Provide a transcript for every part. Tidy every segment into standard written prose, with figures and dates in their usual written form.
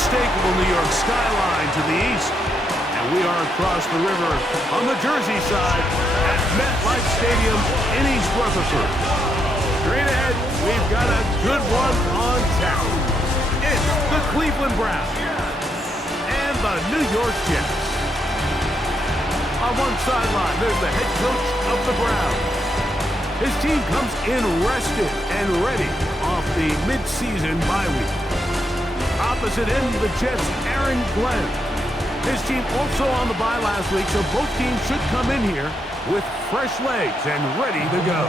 unmistakable New York skyline to the east. And we are across the river on the Jersey side at MetLife Stadium in East Rutherford. Straight ahead, we've got a good one on tap. It's the Cleveland Browns and the New York Jets. On one sideline, there's the head coach of the Browns. His team comes in rested and ready off the mid-season bye week. Opposite him, the Jets' Aaron Glenn. His team also on the bye last week, so both teams should come in here with fresh legs and ready to go.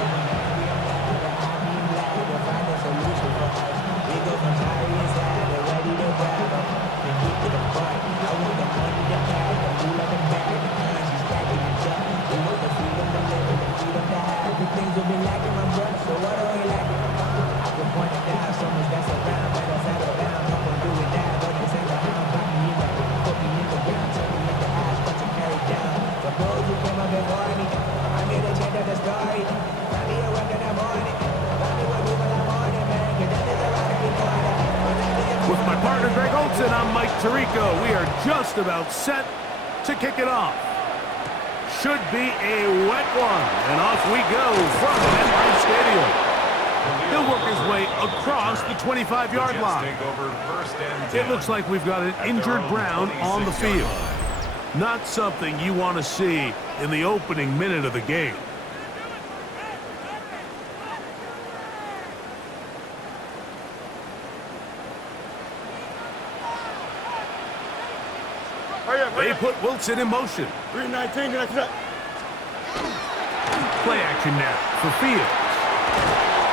With my partner Greg Olson, I'm Mike Tirico. We are just about set to kick it off. Should be a wet one, and off we go from MetLife Stadium. He'll work his way across the 25-yard line. It looks like we've got an injured Brown on the field. Not something you want to see in the opening minute of the game. They put Wilson in motion. 319, Play action now for Fields.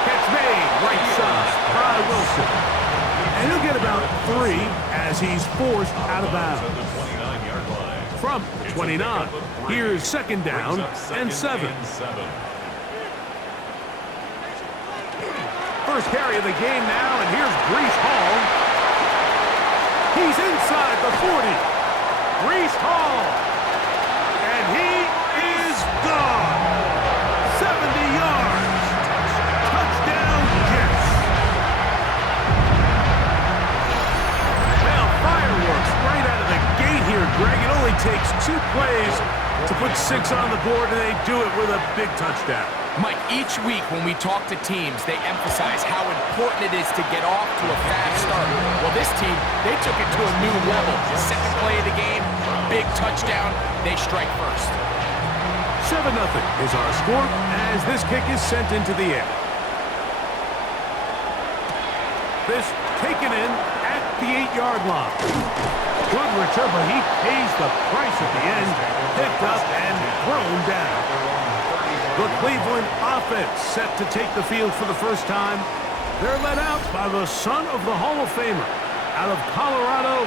Catch made, right side by Wilson. And he'll get about 3 as he's forced out of bounds. From 29, here's second down and 7. First carry of the game now, and here's Breece Hall. He's inside the 40. Breece Hall, and he is gone. 70 yards. Touchdown, Jets. Well, fireworks right out of the gate here, Greg. It only takes 2 plays to put 6 on the board, and they do it with a big touchdown. Mike, each week when we talk to teams, they emphasize how important it is to get off to a fast start. Well, this team, they took it to a new level. Second play of the game, big touchdown, they strike first. 7-0 is our score as this kick is sent into the air. This taken in at the 8-yard line. Good return, but he pays the price at the end. Picked up and thrown down. The Cleveland offense set to take the field for the first time. They're led out by the son of the Hall of Famer. Out of Colorado,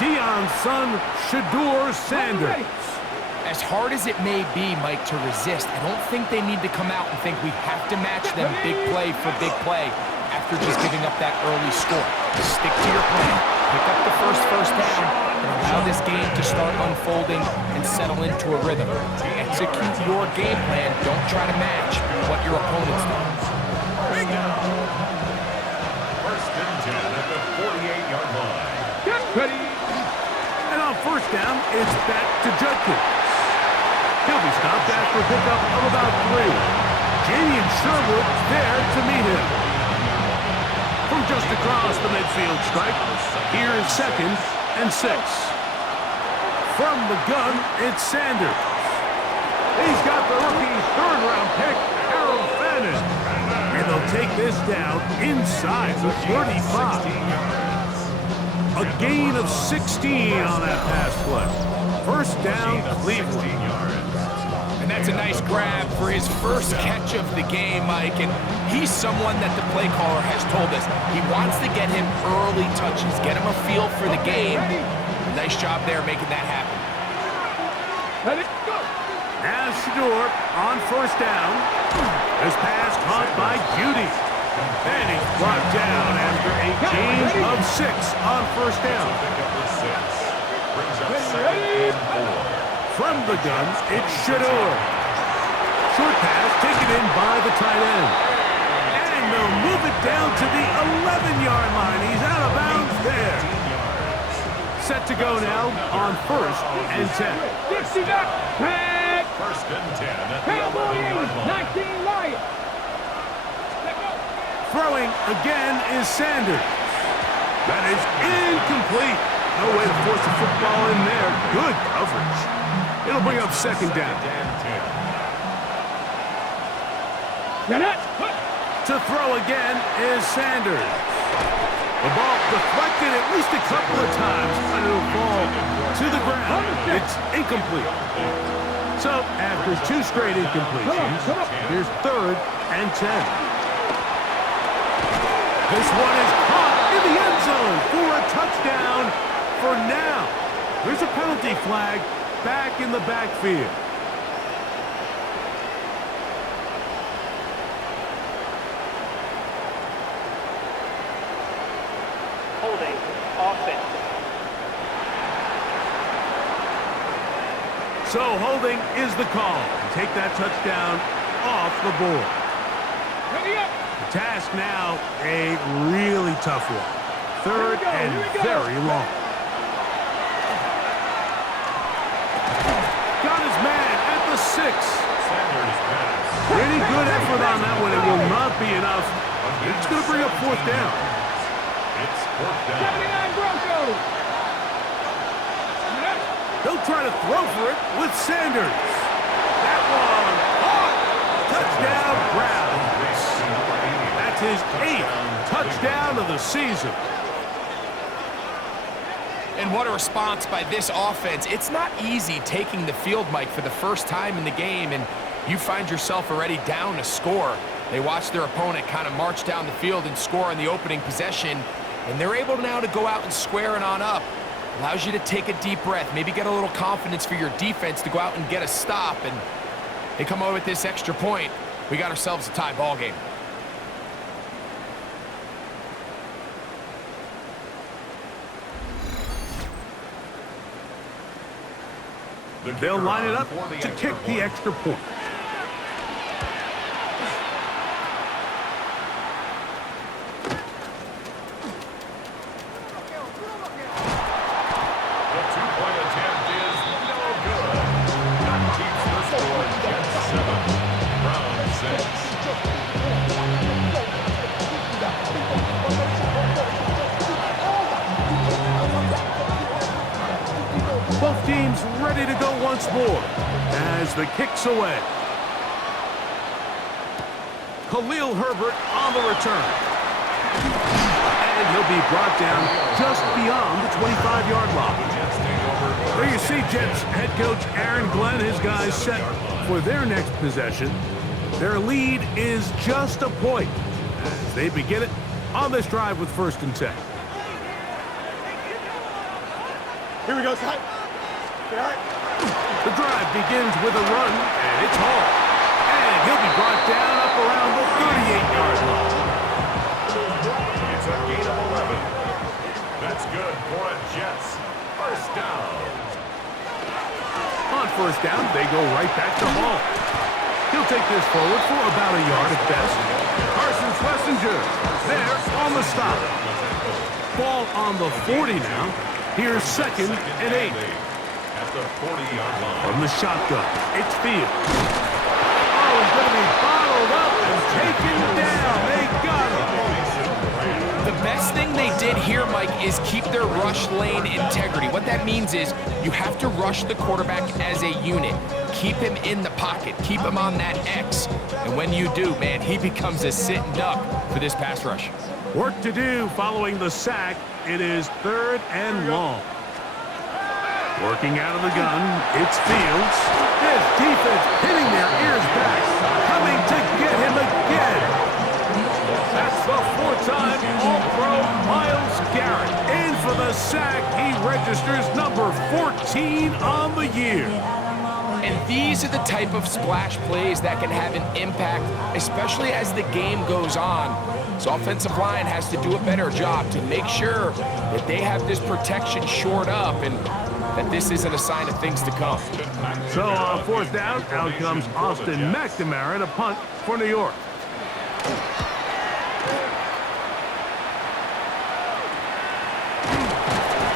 Deion's son, Shedeur Sanders. As hard as it may be, Mike, to resist, I don't think they need to come out and think we have to match them big play for big play after just giving up that early score. Stick to your plan. Pick up the first down and allow this game to start unfolding and settle into a rhythm. Execute your game plan. Don't try to match what your opponent's doing. First and 10 at the 48-yard line. Get ready. And on first down, it's back to Judkins. He'll be stopped after a pickup of about 3. Jamian Sherwood there to meet him. From just across the midfield stripe, here is second and 6. From the gun, it's Sanders. He's got the rookie third-round pick, Harold Fannin. And they'll take this down inside the 35. A gain of 16 on that pass play. First down, Cleveland. And that's a nice grab for his first catch of the game, Mike. And he's someone that the play caller has told us he wants to get him early touches, get him a feel for the game. Nice job there making that happen. As Shedeur on first down. This pass caught by Judy. And he's brought down after a gain of 6 on first down. Brings up second and 4. From the gun, it's Shedeur. Short pass taken in by the tight end. And they'll move it down to the 11-yard line. He's out of bounds there. set to go now on 1st and 10. First and 10 at the 11-yard line. Throwing again is Sanders. That is incomplete. No way to force the football in there. Good coverage. It'll bring up 2nd down. To throw again is Sanders. The ball deflected at least a couple of times, and it'll fall to the ground. It's incomplete. So, after 2 straight incompletions, here's 3rd and 10. This one is caught in the end zone for a touchdown for now. There's a penalty flag back in the backfield. Holding offense. So holding is the call. Take that touchdown off the board. The task now, a really tough one. 3rd and very long. Got his man at the 6. Pretty good effort on that one. It will not be enough. It's going to bring up 4th down. It's 4th down. He'll try to throw for it with Sanders. That one caught. Touchdown Browns. That's his 8th touchdown of the season. And what a response by this offense. It's not easy taking the field, Mike, for the first time in the game, and you find yourself already down a score. They watch their opponent kind of march down the field and score on the opening possession, and they're able now to go out and square it on up. Allows you to take a deep breath, maybe get a little confidence for your defense to go out and get a stop, and they come away with this extra point. We got ourselves a tie ball game. They'll line it up to kick the extra point. The 2-point attempt is no good. That keeps the score Jets 7, Browns 6. Both teams ready to go once more as the kick's away. Khalil Herbert on the return. And he'll be brought down just beyond the 25-yard line. There you see Jets head coach Aaron Glenn, his guys set for their next possession. Their lead is just a point as they begin it on this drive with 1st and 10. Here we go, Ty. The drive begins with a run, and it's hard. And he'll be brought down up around the 38-yard line. It's a gain of 11. That's good for a Jets 1st down. On 1st down, they go right back to Hall. He'll take this forward for about a yard at best. Carson Schlesinger there on the stop. Ball on the 40 now. Here's 2nd and 8. At the 40-yard line. From the shotgun, it's Field. Oh, he's going to be bottled up and taken down. They got him. The best thing they did here, Mike, is keep their rush lane integrity. What that means is you have to rush the quarterback as a unit. Keep him in the pocket. Keep him on that X. And when you do, man, he becomes a sitting duck for this pass rush. Work to do following the sack. It is 3rd and long. Working out of the gun, it's Fields. His defense pinning their ears back, coming to get him again. That's the 4th time All-Pro Myles Garrett. In for the sack, he registers number 14 on the year. And these are the type of splash plays that can have an impact, especially as the game goes on. So offensive line has to do a better job to make sure that they have this protection shored up and that this isn't a sign of things to come. So on 4th down, out comes Austin McNamara to punt for New York.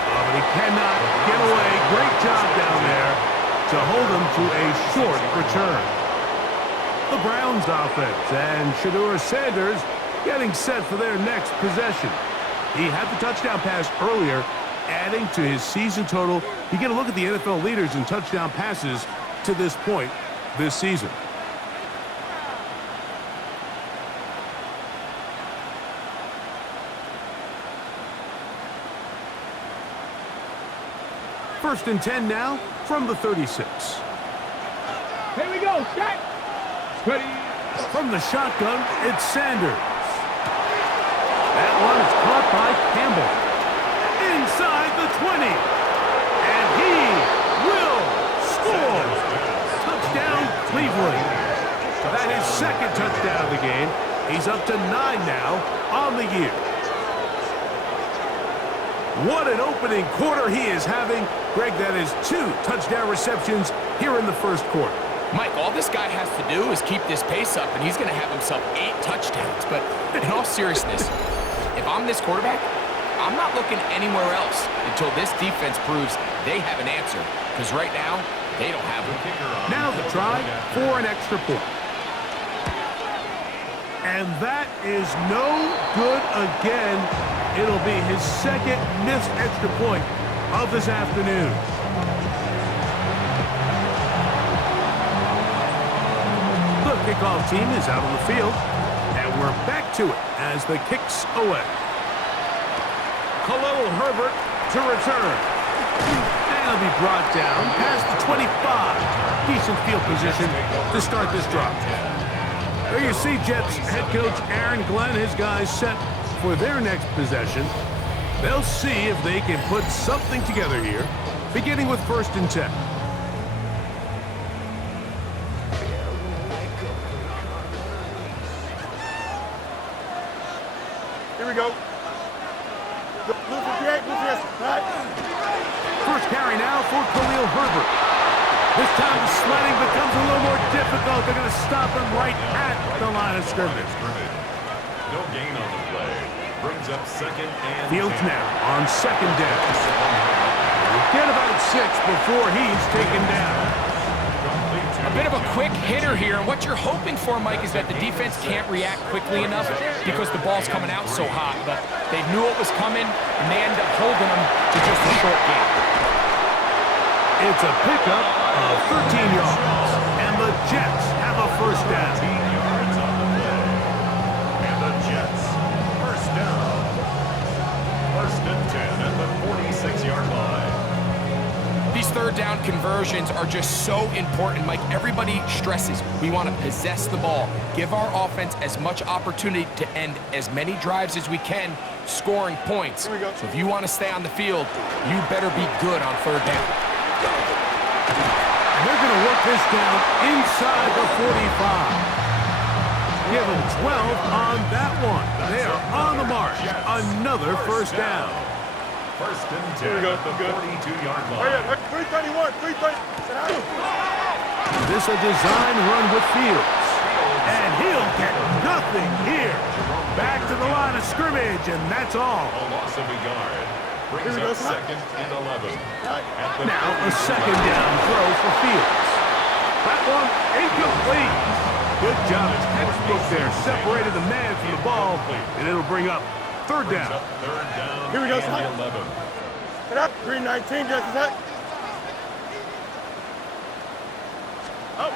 But he cannot get away. Great job down there to hold him to a short return. The Browns offense and Shedeur Sanders getting set for their next possession. He had the touchdown pass earlier, adding to his season total. You get a look at the NFL leaders in touchdown passes to this point this season. First and 10 now from the 36. Here we go, shot. Ready. From the shotgun, it's Sanders. That one is caught by Campbell. Inside the 20. And he will score. Touchdown, Cleveland. That is second touchdown of the game. He's up to 9 now on the year. What an opening quarter he is having. Greg, that is 2 touchdown receptions here in the first quarter. Mike, all this guy has to do is keep this pace up, and he's going to have himself 8 touchdowns. But in all seriousness, if I'm this quarterback, I'm not looking anywhere else until this defense proves they have an answer. Because right now, they don't have one. Now the try for an extra point. And that is no good again. It'll be his second missed extra point of this afternoon. The kickoff team is out on the field, and we're back to it as the kick's away. Khalil Herbert to return. And he'll be brought down past the 25. Decent field position to start this drive. There you see Jets head coach Aaron Glenn, his guys set for their next possession. They'll see if they can put something together here, beginning with first and 10. Here we go. Blue 58, blue 58. Right. First carry now for Khalil Herbert. This time the sledding becomes a little more difficult. They're going to stop him right at the line of scrimmage. No gain on the play. Brings up second and Fields 10. now on second down. Get about 6 before he's taken down. A bit of a quick hitter here, and what you're hoping for, Mike, is that the defense can't react quickly enough because the ball's coming out so hot. But they knew it was coming, and they ended up holding them to just a short game. It's a pickup of 13 yards, and the Jets have a first down. 13 yards on the play. And the Jets, first down. First and 10 at the 46-yard line. These third down conversions are just so important, Mike. Everybody stresses we want to possess the ball, give our offense as much opportunity to end as many drives as we can, scoring points. So if you want to stay on the field, you better be good on third down. And they're going to work this down inside the 45. Give them 12 on that one. They are on the march. Another first down. First and 10 at the 42-yard line. 331, 330. This a design run with Fields. And he'll get nothing here. Back to the line of scrimmage, and that's all. A loss of a yard. Brings up second and 11. Now a second down throw for Fields. That one incomplete. Good job. It's textbook there. Separated the man from the ball, and it'll bring up third down. Third down. Here we go, and 11. Get up, 319, just a sec. Oh.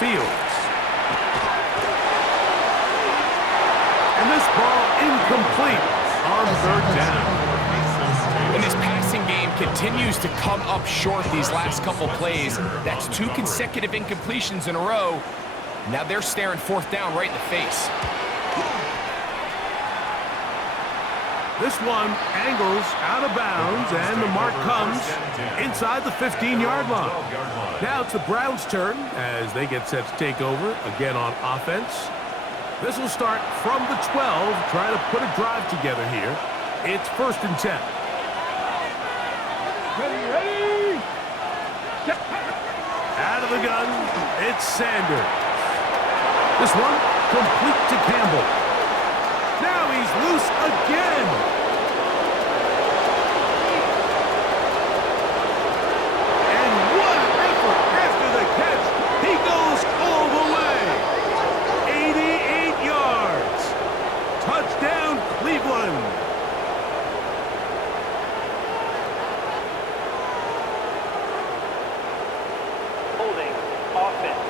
Fields. And this ball incomplete on third down. And this passing game continues to come up short these last couple plays. That's 2 consecutive incompletions in a row. Now they're staring fourth down right in the face. This one angles out of bounds, and the mark comes inside the 15-yard line. Now it's the Browns' turn as they get set to take over again on offense. This will start from the 12, trying to put a drive together here. It's first and 10. Ready. Out of the gun, it's Sanders. This one complete to Campbell. Now he's loose again. offense.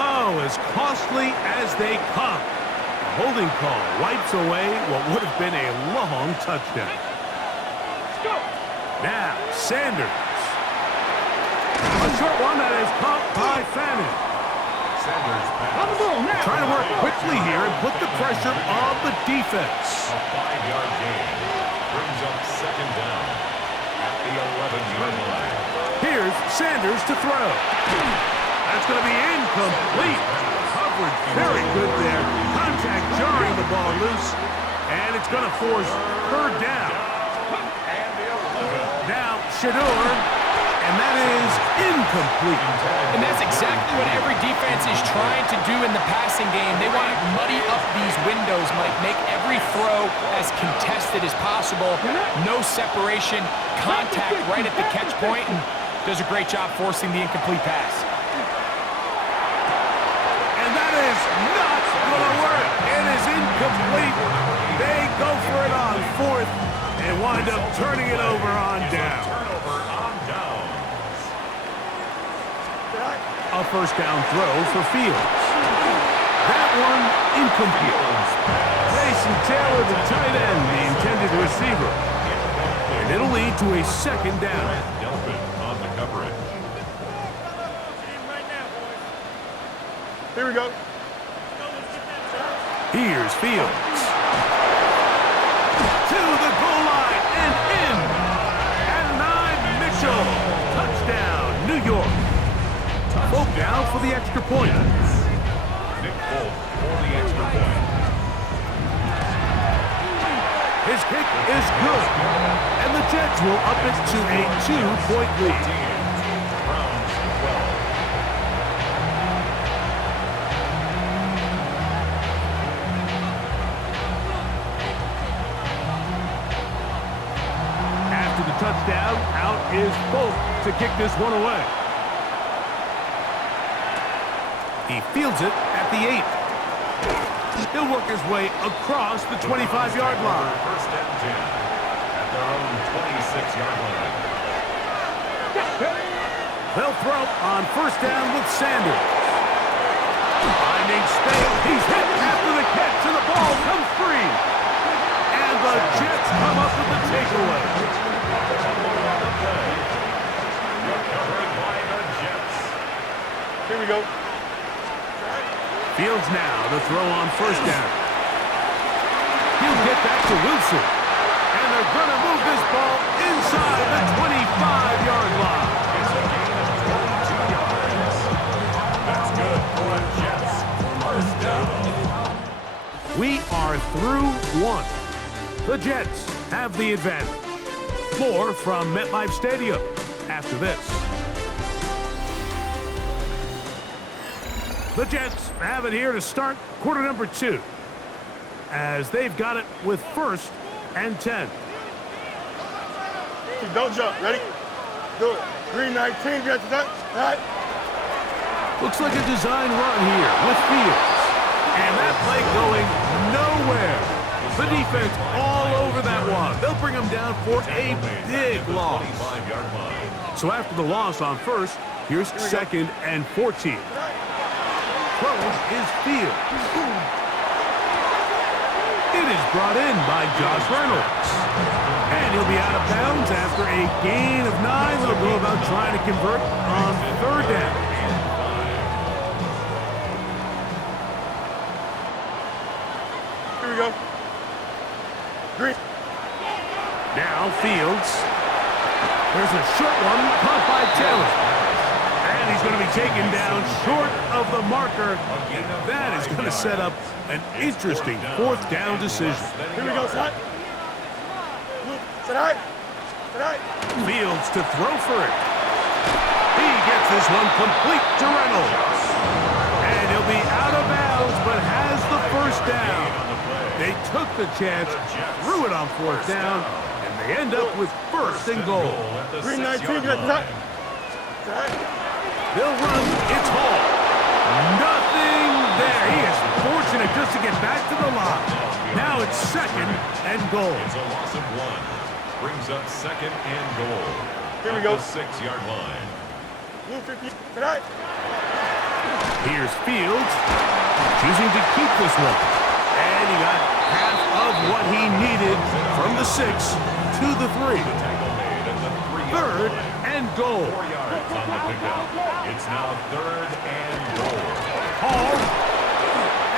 Oh, as costly as they come. The holding call wipes away what would have been a long touchdown. Now, Sanders. A short one that is caught by Fannin. Sanders pass. Trying to work quickly here and put the pressure on the defense. A 5-yard gain brings up second down at the 11-yard line. Here's Sanders to throw. That's going to be incomplete. Coverage very good there. Contact jarring the ball loose. And it's going to force third down. Now, Shador. And that is incomplete. And that's exactly what every defense is trying to do in the passing game. They want to muddy up these windows, Mike, make every throw as contested as possible. No separation, contact right at the catch point, and does a great job forcing the incomplete pass. And that is not going to work. It is incomplete. They go for it on fourth and wind up turning it over on down. A first down throw for Fields. That one incomplete. Mason Taylor, the tight end, the intended receiver. And it'll lead to a second down. On the coverage. Here we go. Here's Fields. To the goal line and in. Adonai Mitchell. Touchdown, New York. Folk down for the extra point. Nick Folk for the extra point. His kick is good. And the Jets will up it to a 2-point lead. Browns 12. After the touchdown, out is Folk to kick this one away. He fields it at the 8. He'll work his way across the 25-yard line. First and 10 at their own 26-yard line. They'll throw on first down with Sanders. Finding space. He's hit after the catch, and the ball comes free. And the Jets come up with the takeaway. Recovered by the Jets. Here we go. Fields now to throw on first down. He'll get that to Wilson. And they're going to move this ball inside the 25-yard line. It's a gain of 22 yards. That's good for the Jets. First down. We are through one. The Jets have the advantage. More from MetLife Stadium after this. The Jets have it here to start quarter number 2, as they've got it with first and 10. Don't jump. Ready? Do it. Green 19. Get that. All right. Looks like a design run here with Fields. And that play going nowhere. The defense all over that one. They'll bring him down for a big loss. 25-yard line. So after the loss on first, here's second and 14. Throws is Fields. It is brought in by Josh Reynolds. And he'll be out of bounds after a gain of 9. They'll go about trying to convert on third down. Here we go. Green. Now Fields. There's a short one caught by Taylor. And he's going to be taken down short of the marker. And that is going to set up an interesting fourth down decision. Here we go, son. Tonight. Fields to throw for it. He gets this one complete to Reynolds. And he'll be out of bounds, but has the first down. They took the chance, threw it on fourth down, and they end up with first and goal. Green 19. Get that. They'll run. It's Hall. Nothing there. He is fortunate just to get back to the line. Now it's second and goal. It's a loss of 1. Brings up second and goal. Here we at go. the 6-yard line. Blue 50. Tonight. Here's Fields, choosing to keep this one. And he got half of what he needed from the 6 to the 3. Tackle made at the 3-yard Third line. and goal. 4 yards on the pickup. It's now 3rd and goal. Hall,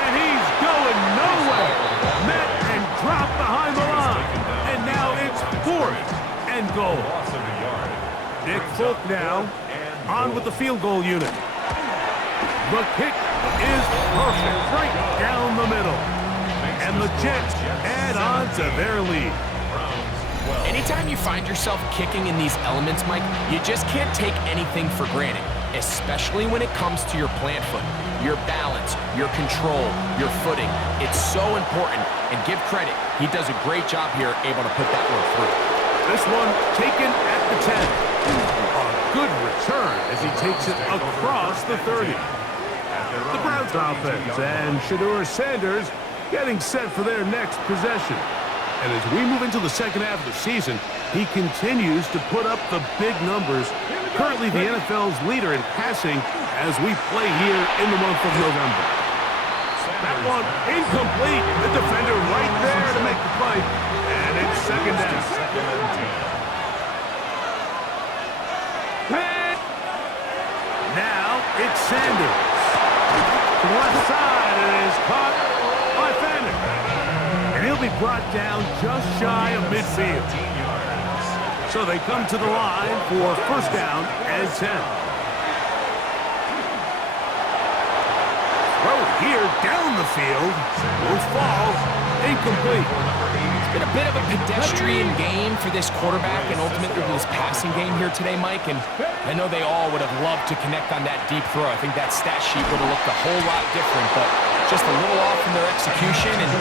and he's going nowhere. Met and dropped behind the line. And now it's 4th and goal. Loss of a yard. Nick Folk now on with the field goal unit. The kick is perfect, right down the middle. And the Jets add on to their lead. Anytime you find yourself kicking in these elements, Mike, you just can't take anything for granted, especially when it comes to your plant foot, your balance, your control, your footing. It's so important, and give credit, he does a great job here able to put that one through. This one taken at the 10. A good return as he takes it across the 30. The Browns offense and Shedeur Sanders getting set for their next possession. And as we move into the second half of the season, he continues to put up the big numbers. Currently the NFL's leader in passing as we play here in the month of November. That one incomplete. The defender right there to make the play. And it's second down. Now it's Sanders. To the left side, and it is caught by Fanning. And he'll be brought down just shy of midfield. So they come to the line for first down and 10. Throw here down the field. Will fall incomplete. It's been a bit of a pedestrian game for this quarterback and ultimately this passing game here today, Mike. And I know they all would have loved to connect on that deep throw. I think that stat sheet would have looked a whole lot different, but just a little off in their execution and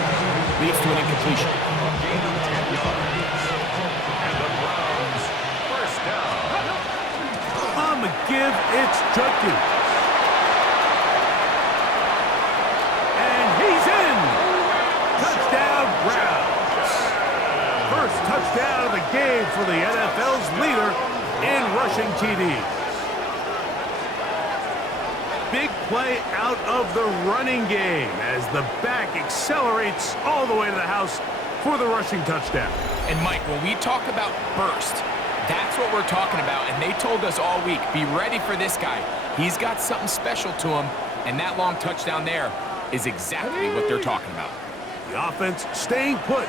leads to an incompletion. On the give, it's Judkins. And he's in. Touchdown, Browns. First touchdown of the game for the NFL's leader in rushing TDs. Big play out of the running game as the back accelerates all the way to the house for the rushing touchdown. And Mike, when we talk about burst, that's what we're talking about. And they told us all week, be ready for this guy. He's got something special to him. And that long touchdown there is exactly what they're talking about. The offense staying put.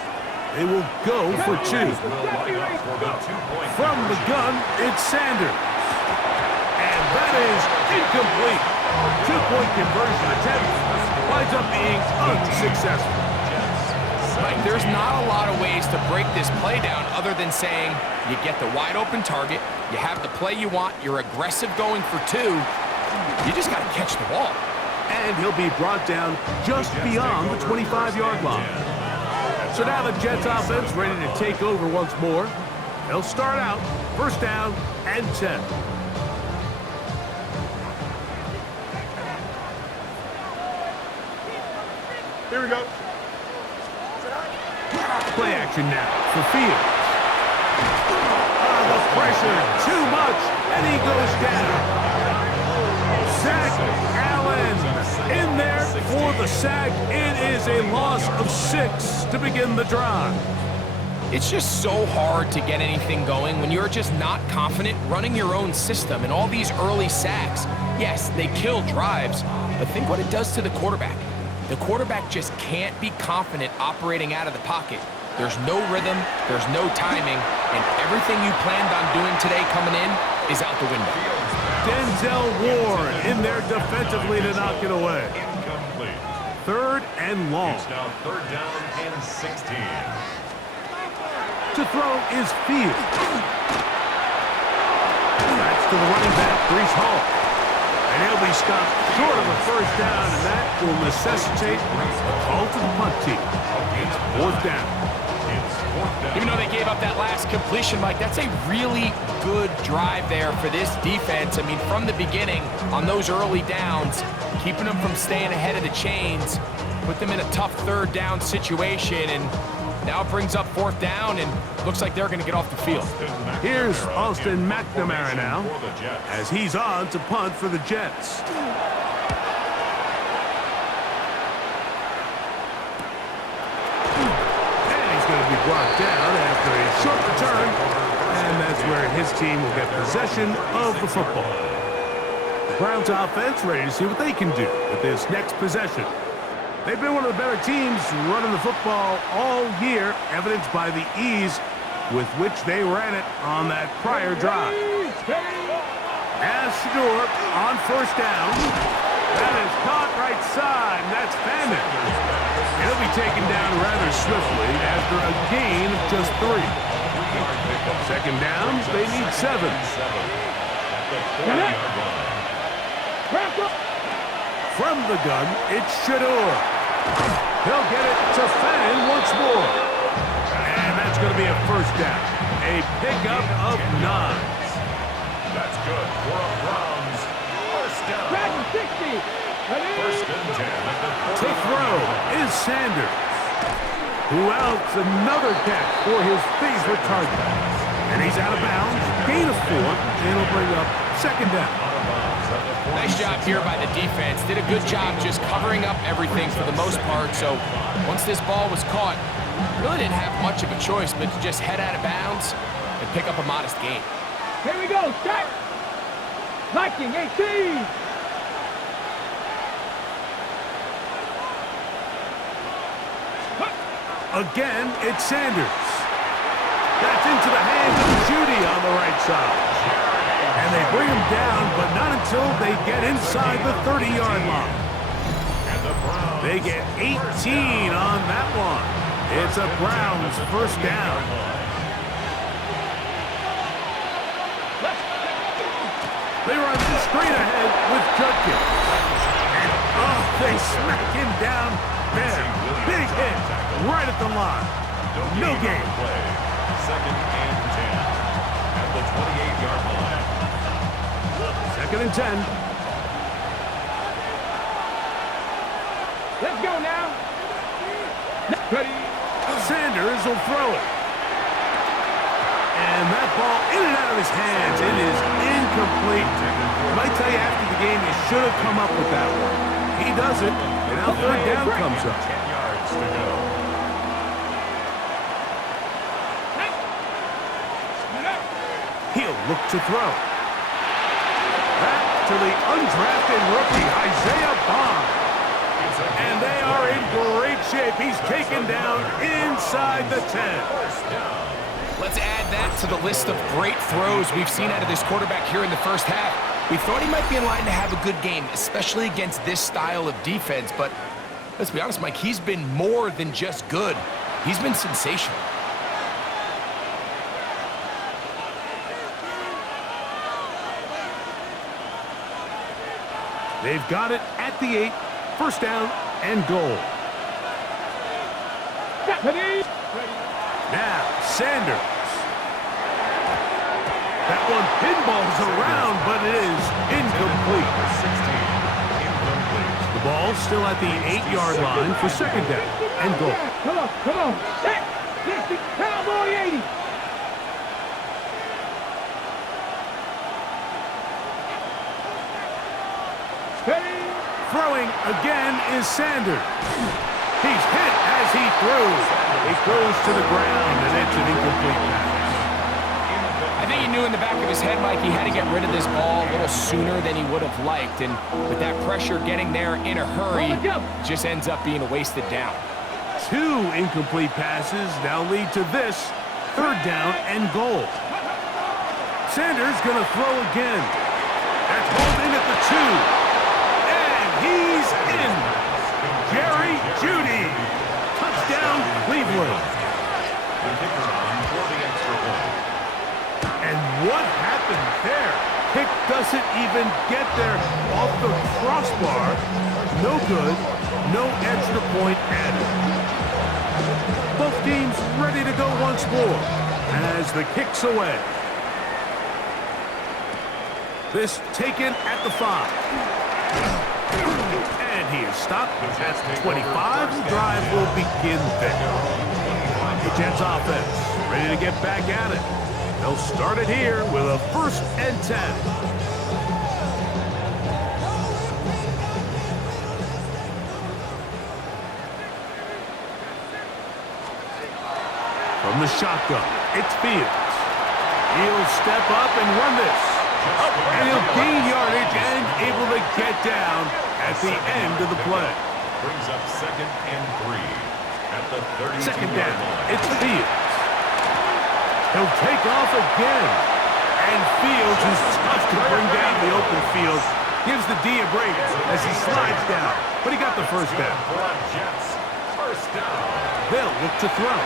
They will go for 2. From the gun, it's Sanders. And that is incomplete. 2-point conversion attempt winds up being unsuccessful. Mike, there's not a lot of ways to break this play down other than saying you get the wide open target, you have the play you want, you're aggressive going for 2, you just got to catch the ball. And he'll be brought down just beyond the 25-yard line. So now the Jets offense ready to take over once more. They'll start out first down and 10. Here we go. Play action now for Fields. The pressure, too much, and he goes down. Zach Allen in there for the sack. It is a loss of 6 to begin the drive. It's just so hard to get anything going when you're just not confident running your own system. And all these early sacks, yes, they kill drives, but think what it does to the quarterback. The quarterback just can't be confident operating out of the pocket. There's no rhythm, there's no timing, and everything you planned on doing today coming in is out the window. Denzel Ward in there defensively to knock it away. Incomplete. Third and long. It's now 3rd down and 16. To throw is Fields. That's to the running back, Breece Hall. And he'll be stopped short of a first down, and that will necessitate a call to the punt team. It's 4th down. Even though they gave up that last completion, Mike, that's a really good drive there for this defense. I mean, from the beginning, on those early downs, keeping them from staying ahead of the chains, put them in a tough 3rd down situation, and Now it brings up 4th down, and looks like they're going to get off the field. Here's Austin McNamara now, as he's on to punt for the Jets. And he's going to be brought down after a short return, and that's where his team will get possession of the football. The Browns offense ready to see what they can do with this next possession. They've been one of the better teams running the football all year, evidenced by the ease with which they ran it on that prior drive. As Shador on 1st down. That is caught right side, and that's Fannin. He'll be taken down rather swiftly after a gain of just 3. 2nd down, they need 7. From the gun, it's Shador. He'll get it to Fannin once more. And that's going to be a 1st down. A pickup of 9. That's good for a Browns 1st down. 1st and 10 at the 40. To throw is Sanders, who outs another catch for his favorite target. And he's out of bounds, gain of 4, and he'll bring up 2nd down. Nice job here by the defense. Did a good job just covering up everything for the most part. So once this ball was caught, really didn't have much of a choice but to just head out of bounds and pick up a modest gain. Here we go, start. Viking 18. Again, it's Sanders. That's into the hands of Judy on the right side. And they bring him down, but not until they get inside the 30-yard line. They get 18 on that one. It's a Browns 1st down. They run straight ahead with Judkins. And, they smack him down there. Big hit right at the line. No gain. 2nd and 10 at the 28-yard line. 2nd and 10. Let's go now. Ready. Sanders will throw it. And that ball in and out of his hands. It is incomplete. I might tell you after the game, you should have come up with that one. He does it, and now 3rd down comes up. 10 yards to go. He'll look to throw. Back to the undrafted rookie, Isaiah Bond. And they are in great shape. He's taken down inside the 10. Let's add that to the list of great throws we've seen out of this quarterback here in the 1st half. We thought he might be in line to have a good game, especially against this style of defense. But let's be honest, Mike, he's been more than just good. He's been sensational. They've got it at the 8, 1st down and goal. Now, Sanders. That one pinballs around, but it is incomplete. The ball's still at the 8-yard line for 2nd down and goal. Come on. This is Cowboy 80. Throwing again is Sanders. He's hit as he throws. It goes to the ground, and it's an incomplete pass. I think he knew in the back of his head, Mike, he had to get rid of this ball a little sooner than he would have liked. And with that pressure getting there in a hurry, it just ends up being a wasted down. 2 incomplete passes now lead to this 3rd down and goal. Sanders going to throw again. That's holding at the 2. And he's in. Jerry Jeudy. Touchdown, Cleveland. And what happened there? Pick doesn't even get there off the crossbar. No good. No extra point added. Both teams ready to go once more as the kick's away. This taken at the 5. And he is stopped at 25. The drive will begin there. The Jets offense ready to get back at it. They'll start it here with a 1st and 10. From the shotgun, it's Fields. He'll step up and run this. And he'll gain yardage and able to get down at the end of the play. Brings up 2nd and 3 at the 32 2nd down, it's Fields. He'll take off again. And Fields, who's tough to bring down the open field, gives the D a break as he slides down. But he got the 1st down. Jets, 1st down. They'll look to throw.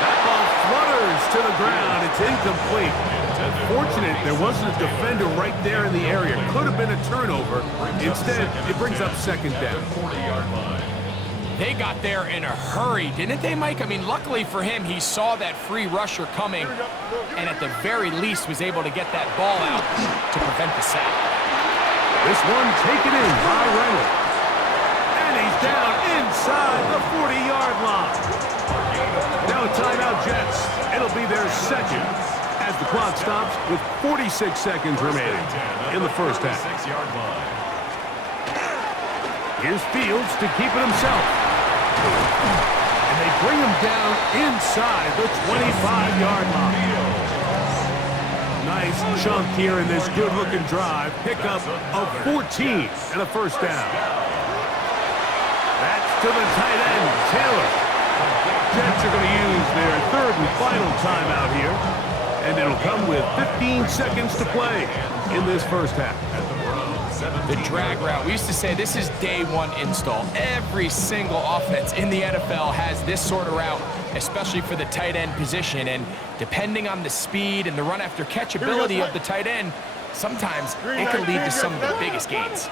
That ball flutters to the ground. It's incomplete. Unfortunate there wasn't a defender right there in the area. Could have been a turnover. Instead, it brings up 2nd down. 40-yard line. They got there in a hurry, didn't they, Mike? I mean, luckily for him, he saw that free rusher coming and at the very least was able to get that ball out to prevent the sack. This one taken in by Reynolds. And he's down inside the 40-yard line. Now a timeout, Jets. It'll be their 2nd as the clock stops with 46 seconds remaining in the 1st half. 6-yard line. Here's Fields to keep it himself. And they bring him down inside the 25-yard line. Nice chunk here in this good-looking drive. Pickup of 14 and a 1st down. That's to the tight end, Taylor. Jets are going to use their 3rd and final timeout here. And it'll come with 15 seconds to play in this 1st half. The drag route. We used to say this is day 1 install. Every single offense in the NFL has this sort of route, especially for the tight end position. And depending on the speed and the run after catch ability of the tight end, sometimes it can lead to some of the biggest gains.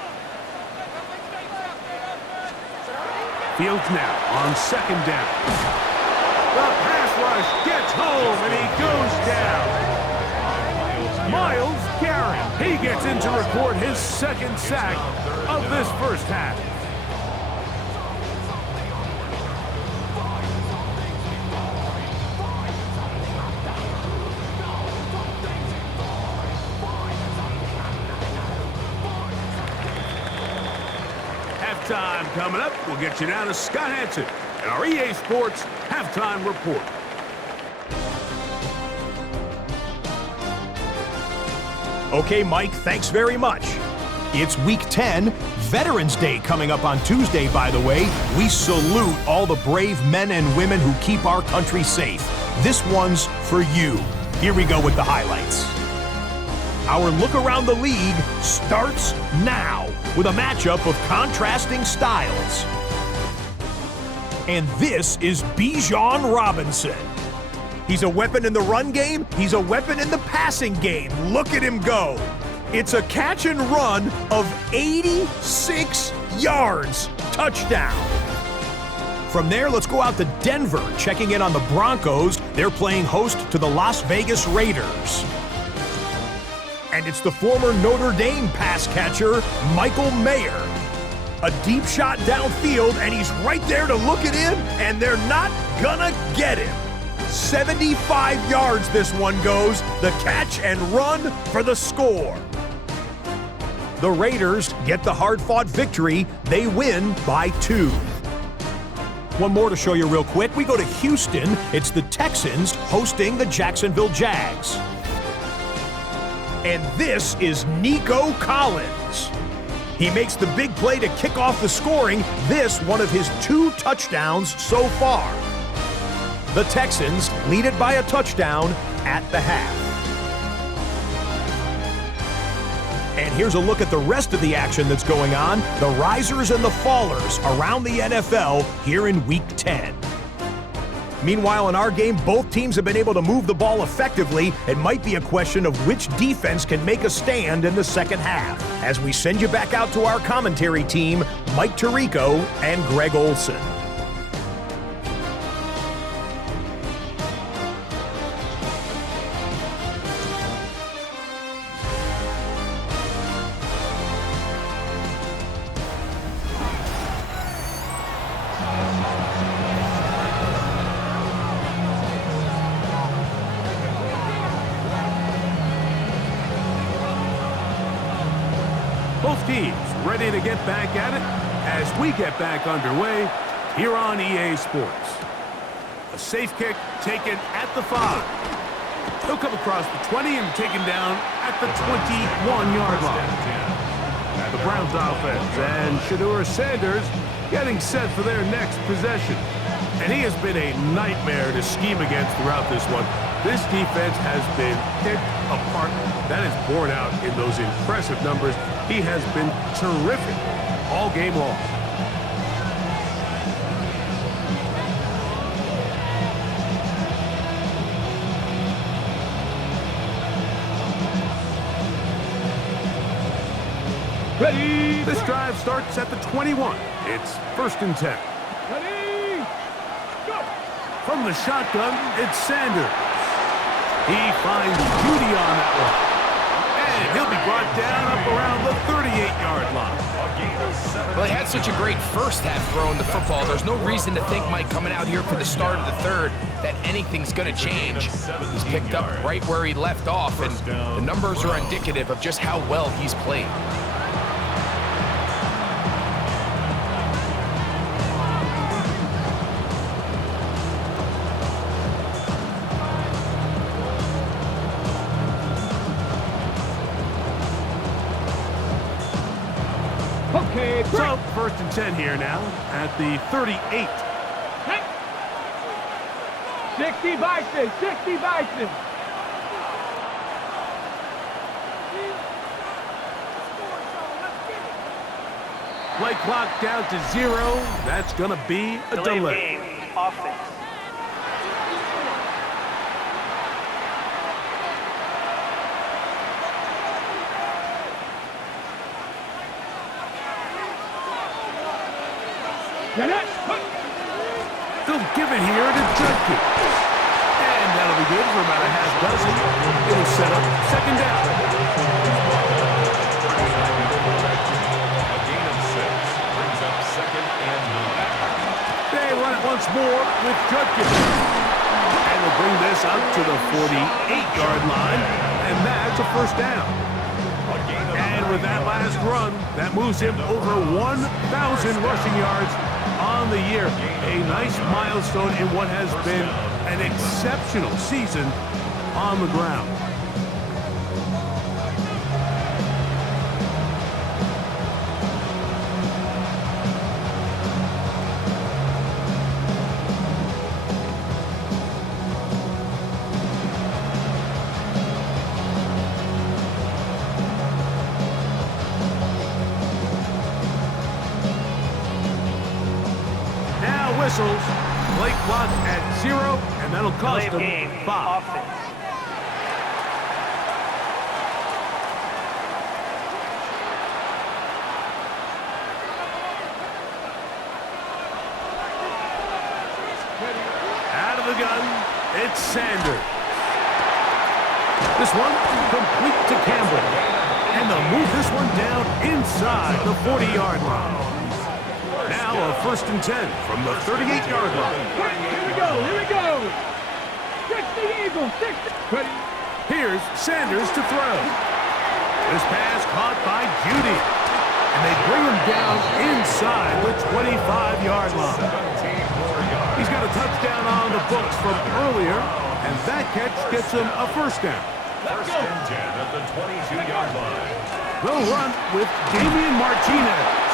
Fields now on 2nd down. The pass rush gets home and he goes down. Myles Garrett. He gets in to record his 2nd sack of this 1st half. Halftime coming up. We'll get you down to Scott Hansen and our EA Sports Halftime Report. Okay, Mike, thanks very much. It's Week 10, Veterans Day coming up on Tuesday, by the way. We salute all the brave men and women who keep our country safe. This one's for you. Here we go with the highlights. Our look around the league starts now with a matchup of contrasting styles. And this is Bijan Robinson. He's a weapon in the run game. He's a weapon in the passing game. Look at him go. It's a catch and run of 86 yards. Touchdown. From there, let's go out to Denver, checking in on the Broncos. They're playing host to the Las Vegas Raiders. And it's the former Notre Dame pass catcher, Michael Mayer. A deep shot downfield, and he's right there to look it in, and they're not gonna get him. 75 yards this one goes, the catch and run for the score. The Raiders get the hard-fought victory. They win by 2. One more to show you real quick. We go to Houston. It's the Texans hosting the Jacksonville Jags. And this is Nico Collins. He makes the big play to kick off the scoring. This one of his 2 touchdowns so far. The Texans lead it by a touchdown at the half. And here's a look at the rest of the action that's going on. The risers and the fallers around the NFL here in Week 10. Meanwhile, in our game, both teams have been able to move the ball effectively. It might be a question of which defense can make a stand in the second half. As we send you back out to our commentary team, Mike Tirico and Greg Olson. teams ready to get back at it as we get back underway here on EA Sports. A safe kick taken at the 5. He'll come across the 20 and taken down at the 21-yard line. The Browns offense and Shedeur Sanders getting set for their next possession. And he has been a nightmare to scheme against throughout this one. This defense has been picked apart. That is borne out in those impressive numbers. He has been terrific all game long. Ready. This drive starts at the 21. It's 1st and 10. Ready. Go. From the shotgun, it's Sanders. He finds Judy on that one. And he'll be brought down up around the 38-yard line. Well, he had such a great first half throwing the football. There's no reason to think, Mike, coming out here for the start of the third, that anything's going to change. He's picked up right where he left off, and the numbers are indicative of just how well he's played. Okay, So, 1st and 10 here now at the 38. 60 Bison, 60 Bison. Play clock down to 0. That's going to be a delay. Offense. Get it. They'll give it here to Judkins. And that'll be good for about a half dozen. It'll set up 2nd down. A gain of 6 brings up 2nd and 9. They run it once more with Judkins. And they'll bring this up to the 48-yard line. And that's a 1st down. And with that last run, that moves him over 1,000 rushing yards on the year. A nice milestone in what has been an exceptional season on the ground. Whistles, play clock at 0, and that'll cost them 5. Offense. Out of the gun, it's Sanders. This one complete to Campbell. And they'll move this one down inside the 40-yard line. Now a 1st and 10 from the 38-yard line. Here we go, here we go. 60 Eagles, 60. Ready. Here's Sanders to throw. This pass caught by Judy. And they bring him down inside the 25-yard line. He's got a touchdown on the books from earlier, and that catch gets him a 1st down. 1st and 10 at the 22-yard line. They'll run with Damian Martinez.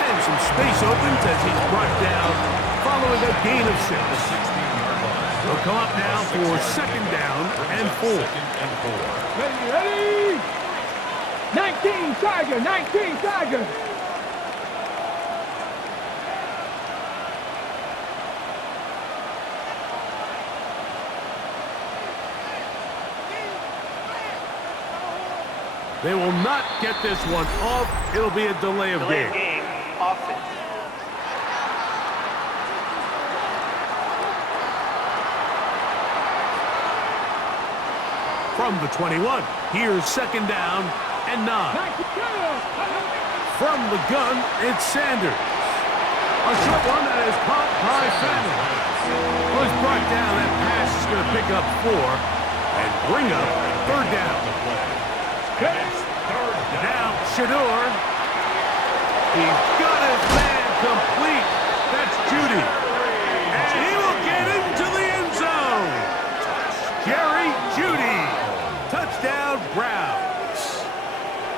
And some space opens as he's brought down following a gain of 6. They'll come up now for 2nd down and 4. Ready, ready. 19 Tiger, 19 Tiger. They will not get this one off. It'll be a delay of game. Game. Offense. From the 21, here's 2nd down and 9. From the gun, it's Sanders. A short one that is caught by Fennell. Was brought down. That pass is going to pick up 4 and bring up 3rd down. Now, Shador. He's got his man complete. That's Judy. And he will get into the end zone. Jerry Judy. Touchdown, Browns.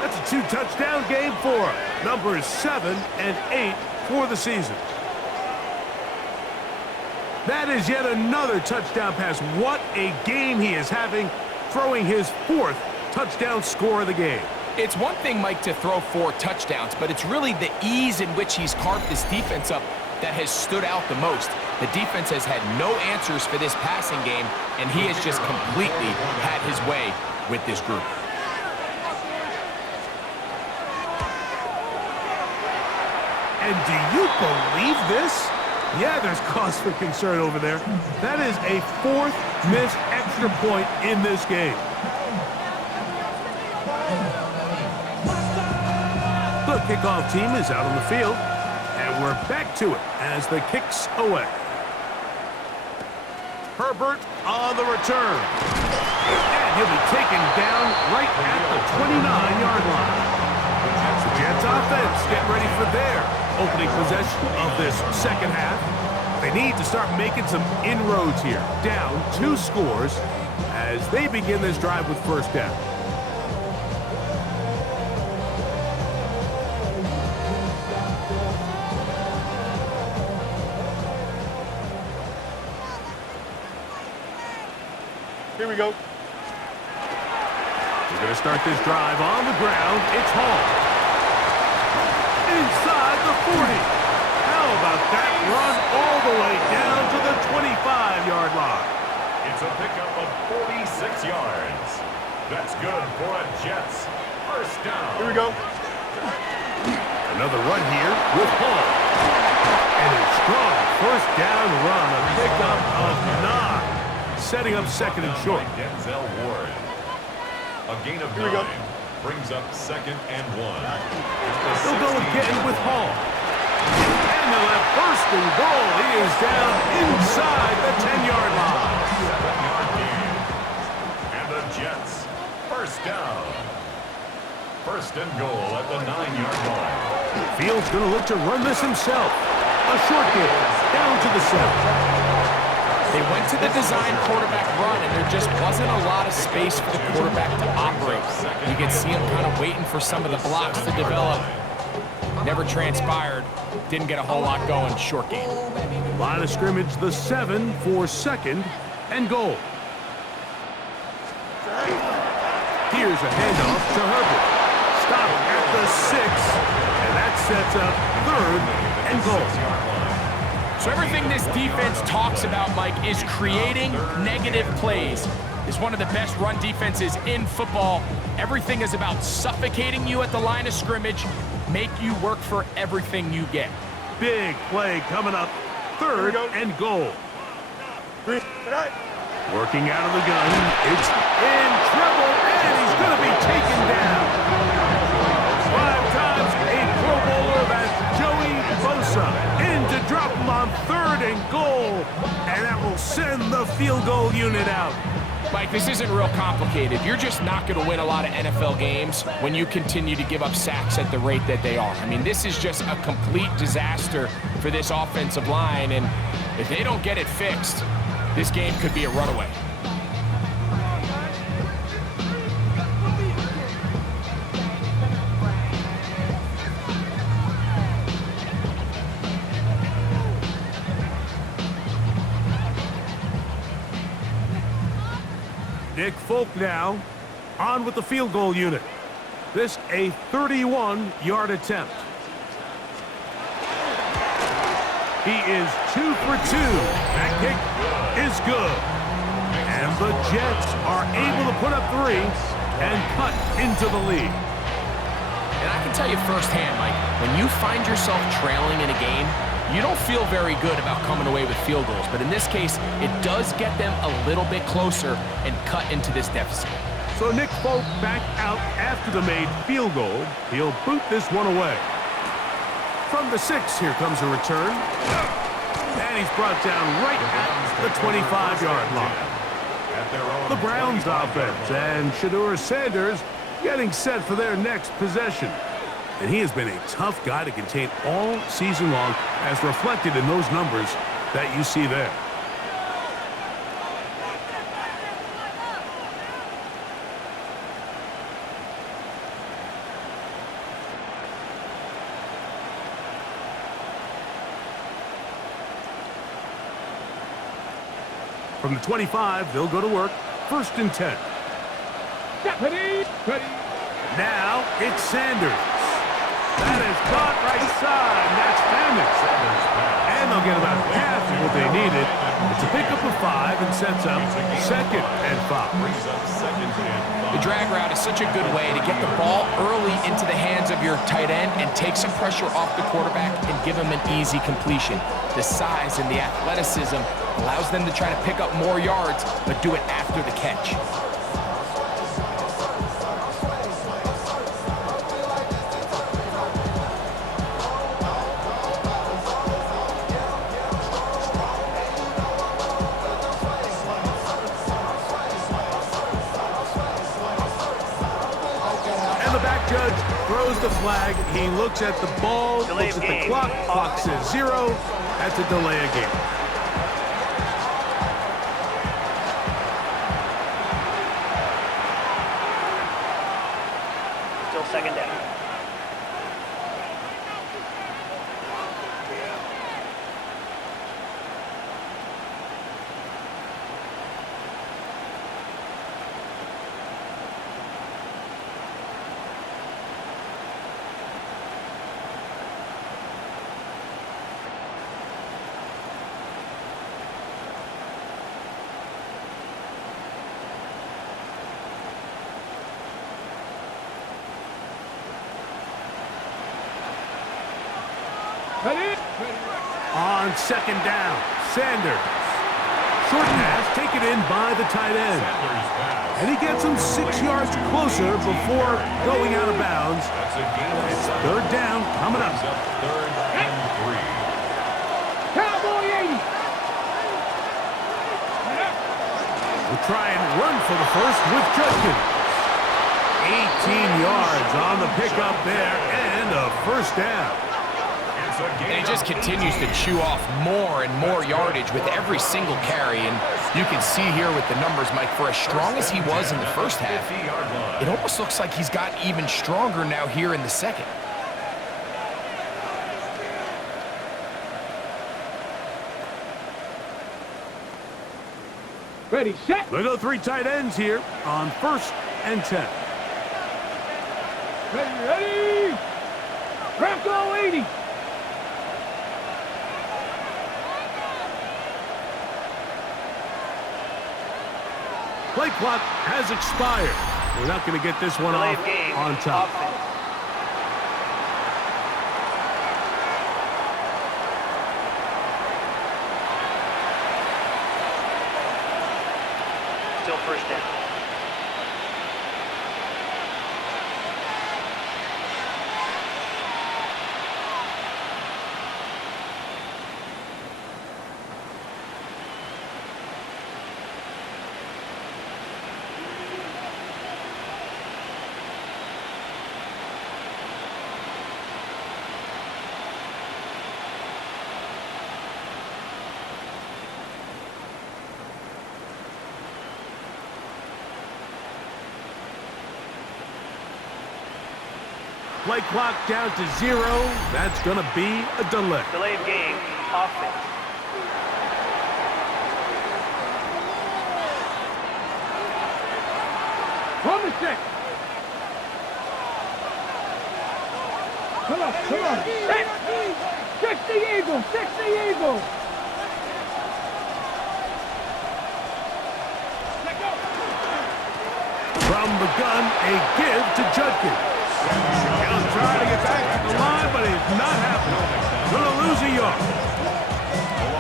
That's a 2-touchdown game for him. Numbers 7 and 8 for the season. That is yet another touchdown pass. What a game he is having, throwing his 4th touchdown score of the game. It's one thing, Mike, to throw 4 touchdowns, but it's really the ease in which he's carved this defense up that has stood out the most. The defense has had no answers for this passing game, and he has just completely had his way with this group. And do you believe this? Yeah, there's cause for concern over there. That is a 4th missed extra point in this game. The kickoff team is out on the field, and we're back to it as the kick's away. Herbert on the return. And he'll be taken down right at the 29-yard line. The Jets offense getting ready for their opening possession of this second half. They need to start making some inroads here. Down 2 scores as they begin this drive with first down. Here we go. We're going to start this drive on the ground. It's Hall. Inside the 40. How about that run all the way down to the 25-yard line? It's a pickup of 46 yards. That's good for a Jets first down. Here we go. Another run here with Hall. And a strong first down run, a pickup of 9. Setting up second and short. Denzel Ward. A gain of 9 brings up 2nd and 1. They'll go again with Hall. And they'll have first and goal. He is down inside the 10-yard line. 7-yard gain. And the Jets first down. First and goal at the 9-yard line. Fields going to look to run this himself. A short game down to the 7. They went to the design quarterback run, and there just wasn't a lot of space for the quarterback to operate. You could see him kind of waiting for some of the blocks to develop. Never transpired. Didn't get a whole lot going. Short game. Line of scrimmage, the 7 for second and goal. Here's a handoff to Herbert. Stop at the 6, and that sets up 3rd and goal. So everything this defense talks about, Mike, is creating negative plays. It's one of the best run defenses in football. Everything is about suffocating you at the line of scrimmage, make you work for everything you get. Big play coming up, 3rd and goal. Working out of the gun, it's in trouble, and he's going to be taken down. 5 times a Pro Bowler, that's Joey Bosa. In to drop him on 3rd and goal, and that will send the field goal unit out. Mike, this isn't real complicated. You're just not going to win a lot of NFL games when you continue to give up sacks at the rate that they are. I mean, this is just a complete disaster for this offensive line, and if they don't get it fixed, this game could be a runaway. Nick Folk now on with the field goal unit. This a 31-yard attempt. He is 2 for 2. That kick is good. And the Jets are able to put up 3 and cut into the lead. And I can tell you firsthand, Mike, when you find yourself trailing in a game, you don't feel very good about coming away with field goals. But in this case, it does get them a little bit closer and cut into this deficit. So Nick Folk back out after the made field goal. He'll boot this one away. From the 6, here comes a return. And he's brought down right at the 25-yard line. The Browns offense, and Shador Sanders getting set for their next possession. And he has been a tough guy to contain all season long, as reflected in those numbers that you see there. From the 25, they'll go to work. 1st and 10. Ready. Now it's Sanders. That is caught right side. That's Hammond. And they'll get about half of what they needed. It's a pickup of 5 and sets up 2nd and 5. The drag route is such a good way to get the ball early into the hands of your tight end and take some pressure off the quarterback and give him an easy completion. The size and the athleticism allows them to try to pick up more yards, but do it after the catch. Judge throws the flag. He looks at the ball, looks at the clock. Clock says 0. That's a delay of game. Still 2nd down. On 2nd down, Sanders. Short pass taken in by the tight end. And he gets him 6 yards closer before going out of bounds. It's 3rd down coming up. 3rd and 3. Cowboy 80. We'll try and run for the first with Judkins. 18 yards on the pickup there and a 1st down. And he just continues to chew off more and more yardage with every single carry. And you can see here with the numbers, Mike, for as strong as he was in the first half, it almost looks like he's gotten even stronger now here in the second. Ready, set. They go 3 tight ends here on 1st and 10. Ready. Bronco 80. Play clock has expired. We're not going to get this one off on top. Still 1st down. Play clock down to 0. That's going to be a delay. Delay of game, offense. On the 6. Come on. Set. 60 Eagle. From the gun, a give to Judkins. He'll try to get back to the line, but it's not happening. Going to lose a yard.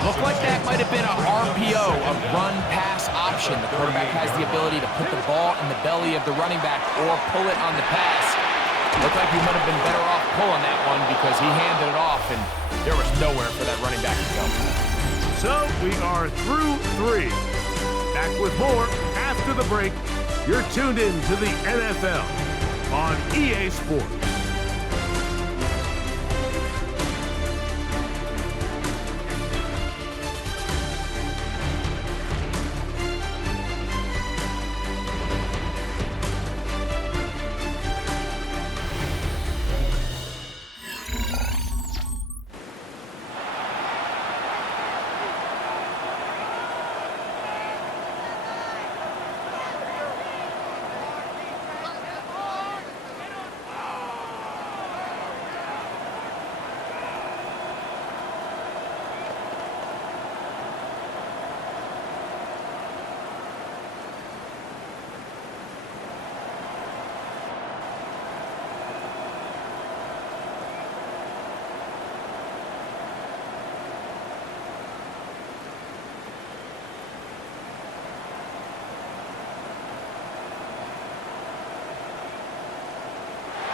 Looked like that might have been a RPO, a run-pass option. The quarterback has the ability to put the ball in the belly of the running back or pull it on the pass. Looked like he might have been better off pulling that one because he handed it off, and there was nowhere for that running back to go. So we are through 3. Back with more after the break. You're tuned in to the NFL. on EA Sports.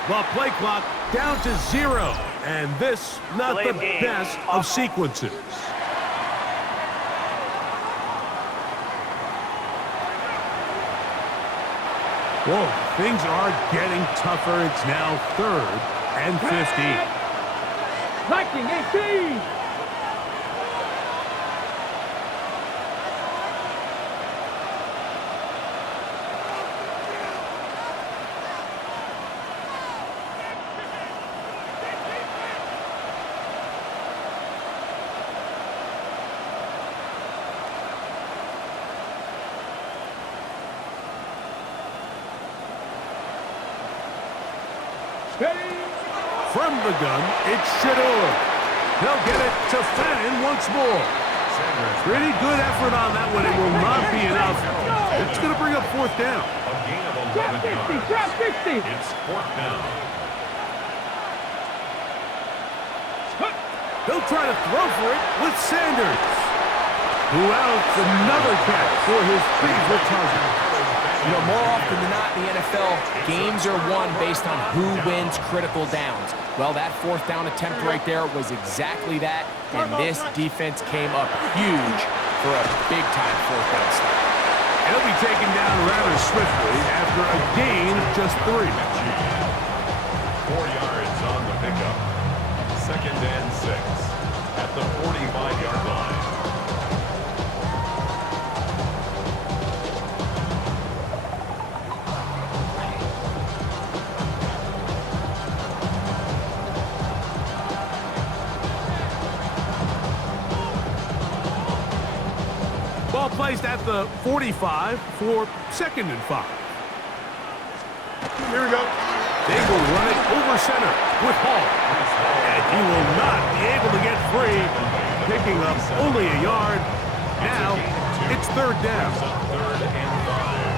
The play clock down to 0. And this, not the best of sequences. Whoa, things are getting tougher. It's now 3rd and 15. Liking 18. From the gun, it's Shador. They'll get it to Fannin once more. Pretty good effort on that one. It will not be enough. It's going to bring up 4th down. A gain of 11 Drop 50, yards. drop 50. It's 4th down. They'll try to throw for it with Sanders. Who else? Another catch for his favorite target. You know, more often than not in the NFL, games are won based on who wins critical downs. Well, that 4th down attempt right there was exactly that, and this defense came up huge for a big-time 4th down stop. And he'll be taken down rather swiftly after a gain of just 3. 4 yards on the pickup. 2nd and 6 at the 45-yard line. Ball placed at the 45 for 2nd and 5. Here we go. They will run it over center with Hall. And he will not be able to get free, picking up only a yard. Now, it's 3rd down. 3rd and 5.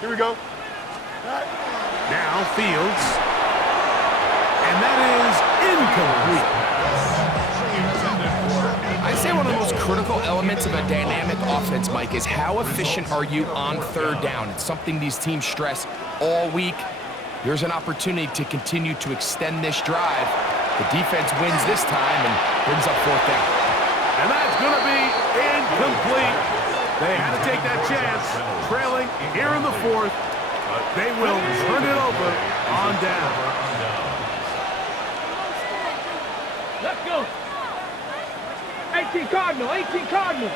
Here we go. Now Fields. And that is incomplete. I'd say one of the most critical elements of a dynamic offense, Mike, is how efficient are you on 3rd down? It's something these teams stress all week. Here's an opportunity to continue to extend this drive. The defense wins this time and brings up 4th down. And that's going to be incomplete. They had to take that chance, trailing here in the 4th, but they will turn it over on down. Let's go. 18 Cardinal, 18 Cardinal.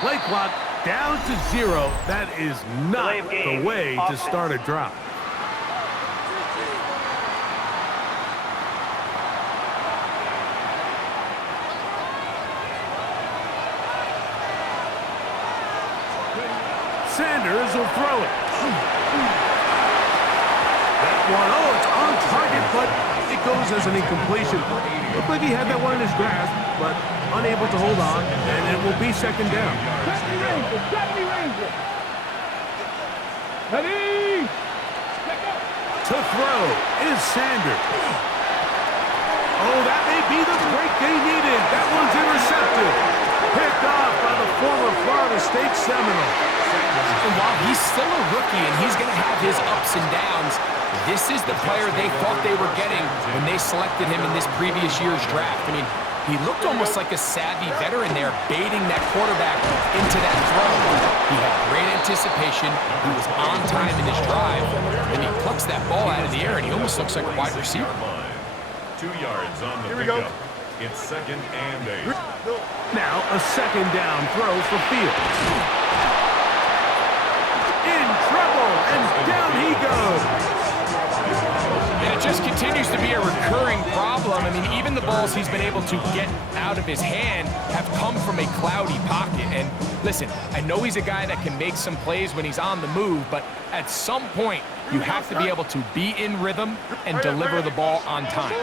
Play clock down to 0. That is not the way to start a drive. Sanders will throw it. That one, oh, it's on target, but it goes as an incompletion. Looked like he had that one in his grasp, but unable to hold on, and it will be second down. 70 Ranger, 70 Ranger. Ready? Check up. To throw is Sanders. Oh, that may be the break they needed. That one's intercepted. Picked off by the former Florida State Seminole. And while he's still a rookie and he's going to have his ups and downs, this is the player they thought they were getting when they selected him in this previous year's draft. I mean, he looked almost like a savvy veteran there, baiting that quarterback into that throw. He had great anticipation. He was on time in his drive. And he plucks that ball out of the air, and he almost looks like a wide receiver. 2 yards on the pickup. It's second and 8. Now a second down throw for Fields. In trouble, and down he goes. And it just continues to be a recurring problem. I mean, even the balls he's been able to get out of his hand have come from a cloudy pocket. And listen, I know he's a guy that can make some plays when he's on the move, but at some point, you have to be able to be in rhythm and deliver the ball on time.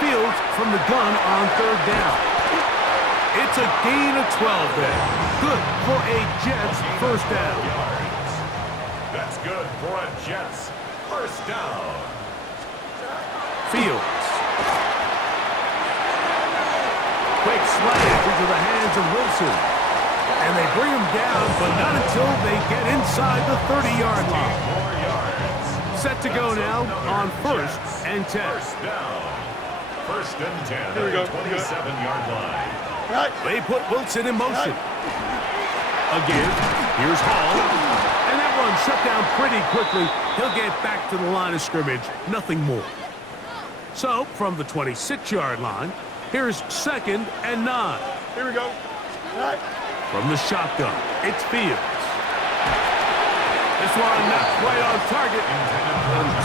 Fields from the gun on third down. It's a gain of 12 there. Good for a Jets first down. That's good for a Jets first down. Fields. Quick slant into the hands of Wilson. And they bring him down, but not until they get inside the 30-yard line. 4 yards. Set to go now on first and 10. First down. First and 10 at the 27-yard line. They put Wilson in motion. Again, here's Hall. And that one shut down pretty quickly. He'll get back to the line of scrimmage, nothing more. So, from the 26-yard line, here's second and 9. Here we go. From the shotgun, it's Fields. This one not quite on target.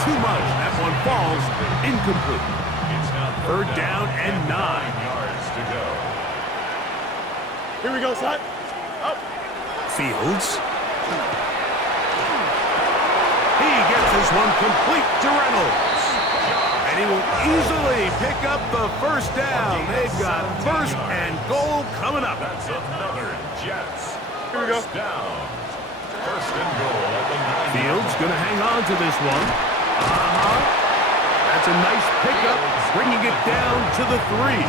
Too much. That one falls incomplete. It's now Third down and 9. 9 yards to go. Here we go, son. Up. Fields. He gets this one complete to Reynolds. And he will easily pick up the first down. They've got first and goal coming up. That's another Jets. Here we go. First down. First and goal at the 9. Fields going to hang on to this one. That's a nice pickup, bringing it down to the 3.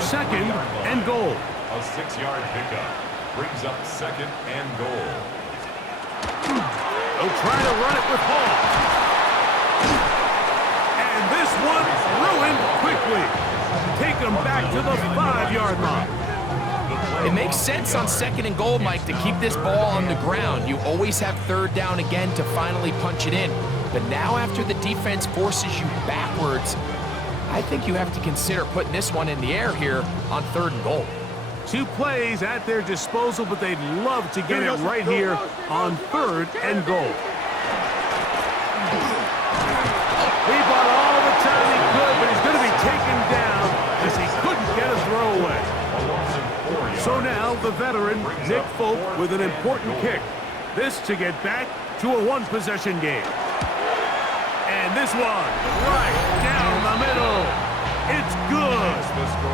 Second and goal. A 6-yard pickup brings up second and goal. They'll try to run it with Hall. And this one ruined quickly. Take them back to the 5-yard line. It makes sense on second and goal, Mike, to keep this ball on the ground. You always have third down again to finally punch it in. But now after the defense forces you backwards, I think you have to consider putting this one in the air here on third and goal. 2 plays at their disposal, but they'd love to get it right here on third and goal. He bought all the time he could, but he's going to be taken down as he couldn't get a throwaway. So now the veteran, Nick Folk, with an important kick. This to get back to a 1-possession game. And this one, right down the middle. It's good.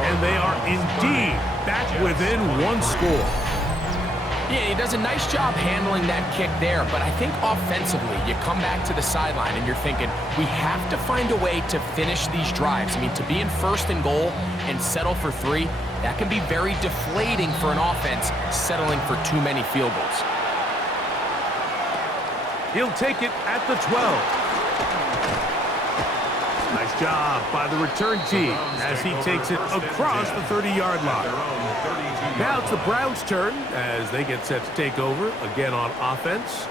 And they are indeed back within 1 score. Yeah, he does a nice job handling that kick there, but I think offensively, you come back to the sideline and you're thinking, we have to find a way to finish these drives. I mean, to be in first and goal and settle for 3, that can be very deflating for an offense settling for too many field goals. He'll take it at the 12. Nice job by the return team as he takes it across the 30-yard line. Now it's the Browns' turn as they get set to take over again on offense.